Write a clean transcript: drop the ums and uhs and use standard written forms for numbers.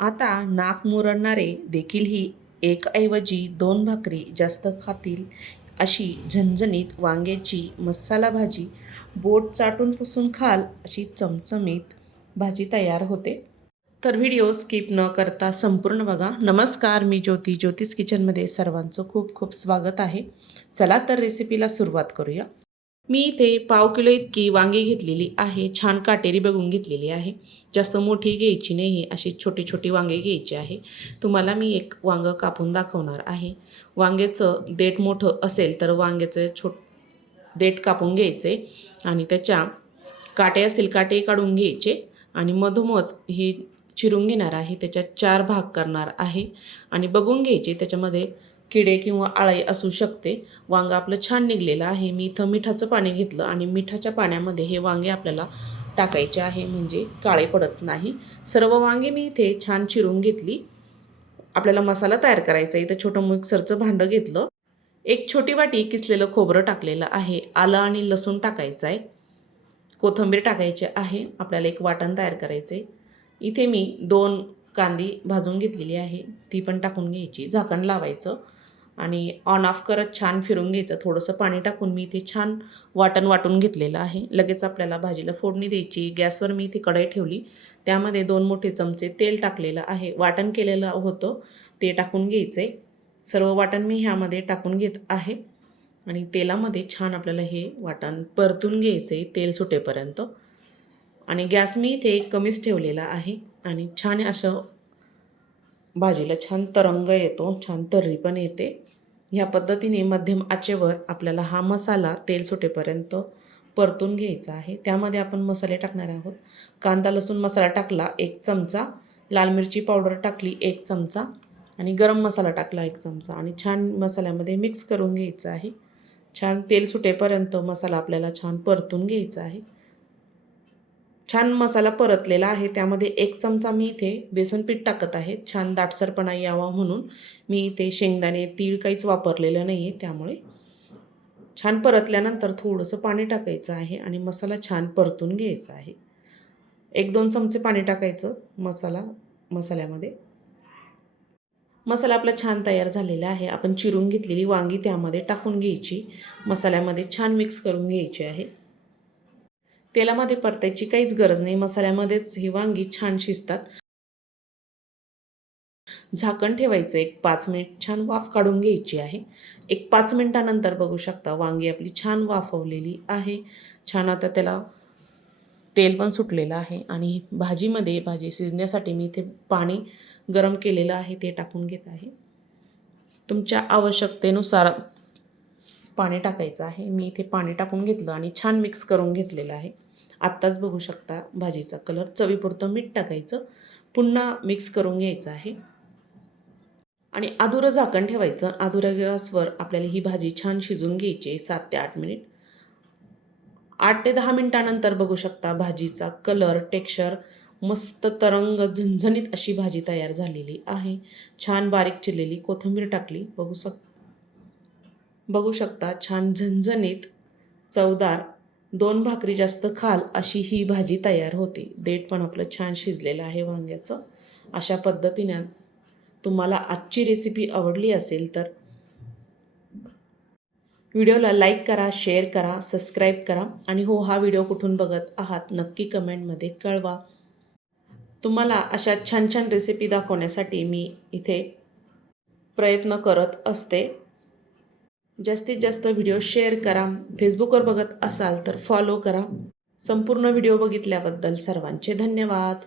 आता नाक मुरडणारे देखील ही एकऐवजी दोन भाकरी जास्त खातील अशी झणझणीत वांग्याची मसाला भाजी बोट चाटून पुसून खाल अशी चमचमीत भाजी तयार होते. तर व्हिडिओ स्किप न करता संपूर्ण बघा. नमस्कार, मी ज्योती. ज्योतिष किचनमध्ये सर्वांचं खूप खूप स्वागत आहे. चला तर रेसिपीला सुरुवात करूया. मी इथे पाव किलो इतकी वांगी घेतलेली आहे. छान काटेरी बघून घेतलेली आहे. जास्त मोठी घ्यायची नाही, अशी छोटी छोटी वांगे घ्यायची आहे. तुम्हाला मी एक वांगं कापून दाखवणार आहे. वांग्याचं देठ मोठं असेल तर वांग्याचं देठ कापून घ्यायचे आणि त्याच्या काटे असतील काटे काढून घ्यायचे आणि मधोमध हे चिरून घेणार आहे. त्याच्यात 4 भाग करणार आहे आणि बघून घ्यायचे त्याच्यामध्ये किडे किंवा आळे असू शकते. वांगं आपलं छान निघलेलं आहे. मी इथं मिठाचं पाणी घेतलं आणि मिठाच्या पाण्यामध्ये हे वांगे आपल्याला टाकायचे आहे, म्हणजे काळे पडत नाही. सर्व वांगे मी इथे छान चिरून घेतली. आपल्याला मसाला तयार करायचा आहे. इथं छोटं मिक्सरचं भांडं घेतलं. एक छोटी वाटी किसलेलं खोबरं टाकलेलं आहे. आलं आणि लसूण टाकायचं आहे. कोथिंबीर टाकायची आहे. आपल्याला एक वाटण तयार करायचं आहे. इथे मी 2 कांदी भाजून घेतलेली आहे, ती पण टाकून घ्यायची. झाकण लावायचं आणि ऑन ऑफ करत छान फिरून घ्यायचं. थोडंसं पाणी टाकून मी इथे छान वाटून घेतलेलं आहे. लगेच आपल्याला भाजीला फोडणी द्यायची. गॅसवर मी इथे कढई ठेवली. त्यामध्ये 2 मोठे चमचे तेल टाकलेलं आहे. वाटण केलेलं होतं ते टाकून घ्यायचे. सर्व वाटण मी ह्यामध्ये टाकून घेत आहे आणि तेलामध्ये छान आपल्याला हे वाटण परतून घ्यायचे तेल सुटेपर्यंत. आणि गॅस मी इथे कमीच ठेवलेला आहे आणि छान असं भाजीला छान तरंग येतो, छान तर्री पण येते. ह्या पद्धतीने मध्यम आचेवर आपल्याला हा मसाला तेल सुटेपर्यंत परतून घ्यायचा आहे. त्यामध्ये आपण मसाले टाकणार आहोत. कांदा लसूण मसाला टाकला 1 चमचा, लाल मिरची पावडर टाकली 1 चमचा आणि गरम मसाला टाकला 1 चमचा आणि छान मसाल्यामध्ये मिक्स करून घ्यायचं आहे. छान तेल सुटेपर्यंत मसाला आपल्याला छान परतून घ्यायचा आहे. छान मसाला परतलेला आहे. त्यामध्ये 1 चमचा मी इथे बेसन पीठ टाकत आहे. छान दाटसरपणा यावा म्हणून मी इथे शेंगदाणे, तीळ काहीच वापरलेलं नाही आहे. त्यामुळे छान परतल्यानंतर थोडंसं पाणी टाकायचं आहे आणि मसाला छान परतून घ्यायचा आहे. 1-2 चमचे पाणी टाकायचं मसाल्यामध्ये. मसाला आपला छान तयार झालेला आहे. आपण चिरून घेतलेली वांगी त्यामध्ये टाकून घ्यायची. मसाल्यामध्ये छान मिक्स करून घ्यायची आहे. तेलामध्ये परतायची काहीच गरज नाही. मसाल्यामध्येच ही वांगी छान शिजतात. झाकण ठेवायचं. एक 5 मिनिट छान वाफ काढून घ्यायची आहे. एक 5 मिनिटानंतर बघू शकता वांगी आपली छान वाफवलेली आहे. छान आता त्याला तेल पण सुटलेलं आहे आणि भाजी शिजण्यासाठी मी इथे पाणी गरम केलेलं आहे ते टाकून घेत आहे. तुमच्या आवश्यकतेनुसार पाणी टाकायचं आहे. मी इथे पाणी टाकून घेतलं आणि छान मिक्स करून घेतलेलं आहे. आत्ताच बघू शकता भाजीचा कलर. चवीपुरतं मीठ टाकायचं. पुन्हा मिक्स करून घ्यायचं आहे आणि अधुरं झाकण ठेवायचं. अधुऱ्या गॅसवर आपल्याला ही भाजी छान शिजून घ्यायची 7 ते 8 मिनिट. 8 ते 10 मिनिटानंतर बघू शकता भाजीचा कलर, टेक्स्चर मस्त तरंग झणझणीत अशी भाजी तयार झालेली आहे. छान बारीक चिरलेली कोथिंबीर टाकली. बघू शकता छान झणझणीत चवदार 2 भाकरी जास्त खाल अशी ही भाजी तयार होते. देठ पण आपलं छान शिजलेलं आहे वांग्याचं. अशा पद्धतीने तुम्हाला आजची रेसिपी आवडली असेल तर व्हिडिओला लाईक करा, शेअर करा, सबस्क्राईब करा आणि हो, हा व्हिडिओ कुठून बघत आहात नक्की कमेंटमध्ये कळवा. तुम्हाला अशा छान छान रेसिपी दाखवण्यासाठी मी इथे प्रयत्न करत असते. जास्तीत जास्त व्हिडिओ शेअर करा. फेसबुकवर बघत असाल तर फॉलो करा. संपूर्ण व्हिडिओ बघितल्याबद्दल सर्वांचे धन्यवाद.